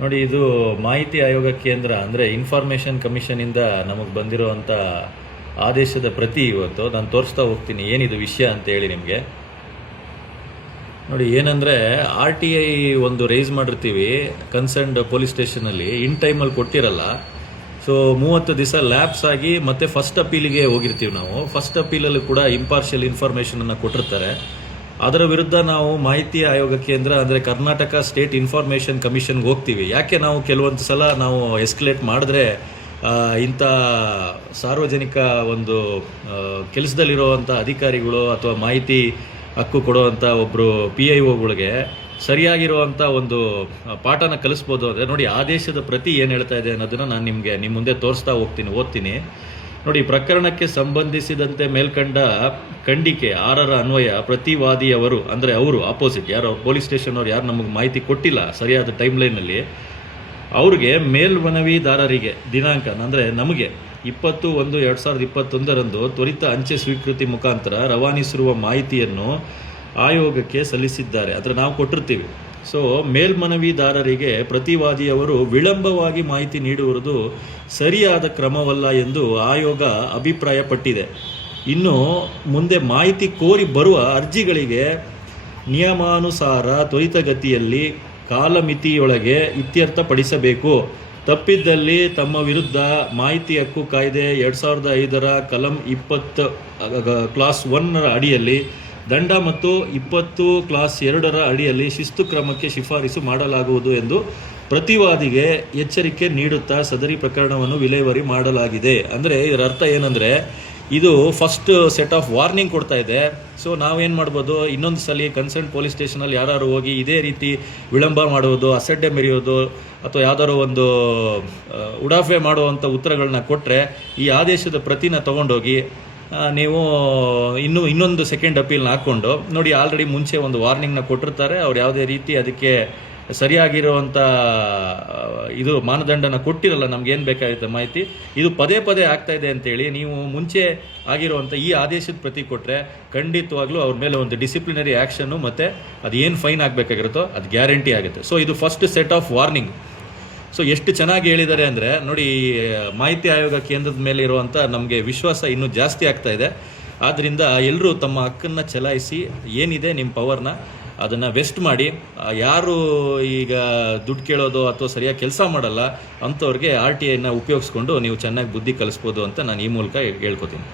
ನೋಡಿ, ಇದು ಮಾಹಿತಿ ಆಯೋಗ ಕೇಂದ್ರ ಅಂದರೆ ಇನ್ಫಾರ್ಮೇಷನ್ ಕಮಿಷನಿಂದ ನಮಗೆ ಬಂದಿರುವಂಥ ಆದೇಶದ ಪ್ರತಿ ಇವತ್ತು ನಾನು ತೋರಿಸ್ತಾ ಹೋಗ್ತೀನಿ ಏನಿದು ವಿಷಯ ಅಂತೇಳಿ ನಿಮಗೆ. ನೋಡಿ, ಏನಂದರೆ RTI ಒಂದು ರೈಸ್ ಮಾಡಿರ್ತೀವಿ ಕನ್ಸರ್ನ್ಡ್ ಪೊಲೀಸ್ ಸ್ಟೇಷನಲ್ಲಿ, ಇನ್ ಟೈಮಲ್ಲಿ ಕೊಟ್ಟಿರಲ್ಲ. ಸೊ 30 ದಿವಸ ಲ್ಯಾಬ್ಸ್ ಆಗಿ ಮತ್ತೆ ಫಸ್ಟ್ ಅಪೀಲಿಗೆ ಹೋಗಿರ್ತೀವಿ ನಾವು. ಫಸ್ಟ್ ಅಪೀಲಲ್ಲೂ ಕೂಡ ಇಂಪಾರ್ಷಿಯಲ್ ಇನ್ಫಾರ್ಮೇಷನನ್ನು ಕೊಟ್ಟಿರ್ತಾರೆ. ಅದರ ವಿರುದ್ಧ ನಾವು ಮಾಹಿತಿ ಆಯೋಗ ಕೇಂದ್ರ ಅಂದರೆ ಕರ್ನಾಟಕ ಸ್ಟೇಟ್ ಇನ್ಫಾರ್ಮೇಷನ್ ಕಮಿಷನ್ಗೆ ಹೋಗ್ತೀವಿ. ಯಾಕೆ ನಾವು ಕೆಲವೊಂದು ಸಲ ನಾವು ಎಸ್ಕಲೇಟ್ ಮಾಡಿದ್ರೆ ಇಂಥ ಸಾರ್ವಜನಿಕ ಒಂದು ಕೆಲಸದಲ್ಲಿರುವಂಥ ಅಧಿಕಾರಿಗಳು ಅಥವಾ ಮಾಹಿತಿ ಹಕ್ಕು ಕೊಡುವಂಥ ಒಬ್ಬರು PIOಗಳಿಗೆ ಸರಿಯಾಗಿರುವಂಥ ಒಂದು ಪಾಠನ ಕಲಿಸ್ಬೋದು. ಅಂದರೆ ನೋಡಿ, ಆದೇಶದ ಪ್ರತಿ ಏನು ಹೇಳ್ತಾ ಇದೆ ಅನ್ನೋದನ್ನು ನಾನು ನಿಮ್ಮ ಮುಂದೆ ತೋರಿಸ್ತಾ ಓದ್ತೀನಿ. ನೋಡಿ, ಪ್ರಕರಣಕ್ಕೆ ಸಂಬಂಧಿಸಿದಂತೆ ಮೇಲ್ಕಂಡ ಖಂಡಿಕೆ 6ರ ಅನ್ವಯ ಪ್ರತಿವಾದಿಯವರು ಅಂದರೆ ಅವರು ಆಪೋಸಿಟ್ ಯಾರು ಪೊಲೀಸ್ ಸ್ಟೇಷನ್ ಅವ್ರು ಯಾರು ನಮಗೆ ಮಾಹಿತಿ ಕೊಟ್ಟಿಲ್ಲ ಸರಿಯಾದ ಟೈಮ್ಲೈನಲ್ಲಿ, ಅವ್ರಿಗೆ ಮೇಲ್ಮನವಿದಾರರಿಗೆ ದಿನಾಂಕ ಅಂದರೆ ನಮಗೆ 20/1/2021 ತ್ವರಿತ ಅಂಚೆ ಸ್ವೀಕೃತಿ ಮುಖಾಂತರ ರವಾನಿಸಿರುವ ಮಾಹಿತಿಯನ್ನು ಆಯೋಗಕ್ಕೆ ಸಲ್ಲಿಸಿದ್ದಾರೆ. ಅಂದರೆ ನಾವು ಕೊಟ್ಟಿರ್ತೀವಿ. ಸೊ ಮೇಲ್ಮನವಿದಾರರಿಗೆ ಪ್ರತಿವಾದಿಯವರು ವಿಳಂಬವಾಗಿ ಮಾಹಿತಿ ನೀಡುವುದು ಸರಿಯಾದ ಕ್ರಮವಲ್ಲ ಎಂದು ಆಯೋಗ ಅಭಿಪ್ರಾಯಪಟ್ಟಿದೆ. ಇನ್ನು ಮುಂದೆ ಮಾಹಿತಿ ಕೋರಿ ಬರುವ ಅರ್ಜಿಗಳಿಗೆ ನಿಯಮಾನುಸಾರ ತ್ವರಿತಗತಿಯಲ್ಲಿ ಕಾಲಮಿತಿಯೊಳಗೆ ಇತ್ಯರ್ಥಪಡಿಸಬೇಕು. ತಪ್ಪಿದ್ದಲ್ಲಿ ತಮ್ಮ ವಿರುದ್ಧ ಮಾಹಿತಿ ಹಕ್ಕು ಕಾಯ್ದೆ 2005ರ ಕಲಂ 20 ಕ್ಲಾಸ್ 1ರ ಅಡಿಯಲ್ಲಿ ದಂಡ ಮತ್ತು 20 ಕ್ಲಾಸ್ 2ರ ಅಡಿಯಲ್ಲಿ ಶಿಸ್ತು ಕ್ರಮಕ್ಕೆ ಶಿಫಾರಸು ಮಾಡಲಾಗುವುದು ಎಂದು ಪ್ರತಿವಾದಿಗೆ ಎಚ್ಚರಿಕೆ ನೀಡುತ್ತಾ ಸದರಿ ಪ್ರಕರಣವನ್ನು ವಿಲೇವಾರಿ ಮಾಡಲಾಗಿದೆ. ಅಂದರೆ ಇದರ ಅರ್ಥ ಏನಂದರೆ, ಇದು ಫಸ್ಟ್ ಸೆಟ್ ಆಫ್ ವಾರ್ನಿಂಗ್ ಕೊಡ್ತಾ ಇದೆ. ಸೊ ನಾವೇನು ಮಾಡ್ಬೋದು, ಇನ್ನೊಂದು ಸಲ ಕನ್ಸರ್ನ್ ಪೊಲೀಸ್ ಸ್ಟೇಷನಲ್ಲಿ ಯಾರು ಹೋಗಿ ಇದೇ ರೀತಿ ವಿಳಂಬ ಮಾಡುವುದು, ಅಸಡ್ಡೆ ಮೆರೆಯೋದು ಅಥವಾ ಯಾವ್ದಾದ್ರು ಒಂದು ಉಡಾಫೆ ಮಾಡುವಂಥ ಉತ್ತರಗಳನ್ನ ಕೊಟ್ಟರೆ ಈ ಆದೇಶದ ಪ್ರತಿನ ತೊಗೊಂಡೋಗಿ ನೀವು ಇನ್ನೊಂದು ಸೆಕೆಂಡ್ ಅಪೀಲ್ನ ಹಾಕ್ಕೊಂಡು ನೋಡಿ, ಆಲ್ರೆಡಿ ಮುಂಚೆ ಒಂದು ವಾರ್ನಿಂಗ್ನ ಕೊಟ್ಟಿರ್ತಾರೆ. ಅವ್ರು ಯಾವುದೇ ರೀತಿ ಅದಕ್ಕೆ ಸರಿಯಾಗಿರುವಂಥ ಇದು ಮಾನದಂಡನ ಕೊಟ್ಟಿರಲ್ಲ. ನಮ್ಗೇನು ಬೇಕಾಗುತ್ತೆ ಮಾಹಿತಿ, ಇದು ಪದೇ ಪದೇ ಆಗ್ತಾ ಇದೆ ಅಂತೇಳಿ ನೀವು ಮುಂಚೆ ಆಗಿರುವಂಥ ಈ ಆದೇಶದ ಪ್ರತಿ ಕೊಟ್ಟರೆ ಖಂಡಿತವಾಗ್ಲೂ ಅವ್ರ ಮೇಲೆ ಒಂದು ಡಿಸಿಪ್ಲಿನರಿ ಆ್ಯಕ್ಷನ್ನು ಮತ್ತು ಅದು ಏನು ಫೈನ್ ಆಗಬೇಕಾಗಿರುತ್ತೋ ಅದು ಗ್ಯಾರಂಟಿ ಆಗುತ್ತೆ. ಸೊ ಇದು first set of warning. So ಎಷ್ಟು ಚೆನ್ನಾಗಿ ಹೇಳಿದ್ದಾರೆ ಅಂದರೆ ನೋಡಿ, ಮಾಹಿತಿ ಆಯೋಗ ಕೇಂದ್ರದ ಮೇಲೆ ಇರುವಂಥ ನಮಗೆ ವಿಶ್ವಾಸ ಇನ್ನೂ ಜಾಸ್ತಿ ಆಗ್ತಾ ಇದೆ. ಆದ್ದರಿಂದ ಎಲ್ಲರೂ ತಮ್ಮ ಹಕ್ಕನ್ನು ಚಲಾಯಿಸಿ ಏನಿದೆ ನಿಮ್ಮ ಪವರ್ನ ಅದನ್ನು ವೆಸ್ಟ್ ಮಾಡಿ. ಯಾರು ಈಗ ದುಡ್ಡು ಕೇಳೋದು ಅಥವಾ ಸರಿಯಾಗಿ ಕೆಲಸ ಮಾಡಲ್ಲ ಅಂಥವ್ರಿಗೆ RTIನ ಉಪಯೋಗಿಸ್ಕೊಂಡು ನೀವು ಚೆನ್ನಾಗಿ ಬುದ್ಧಿ ಕಲಿಸ್ಬೋದು ಅಂತ ನಾನು ಈ ಮೂಲಕ ಹೇಳ್ಕೊತೀನಿ.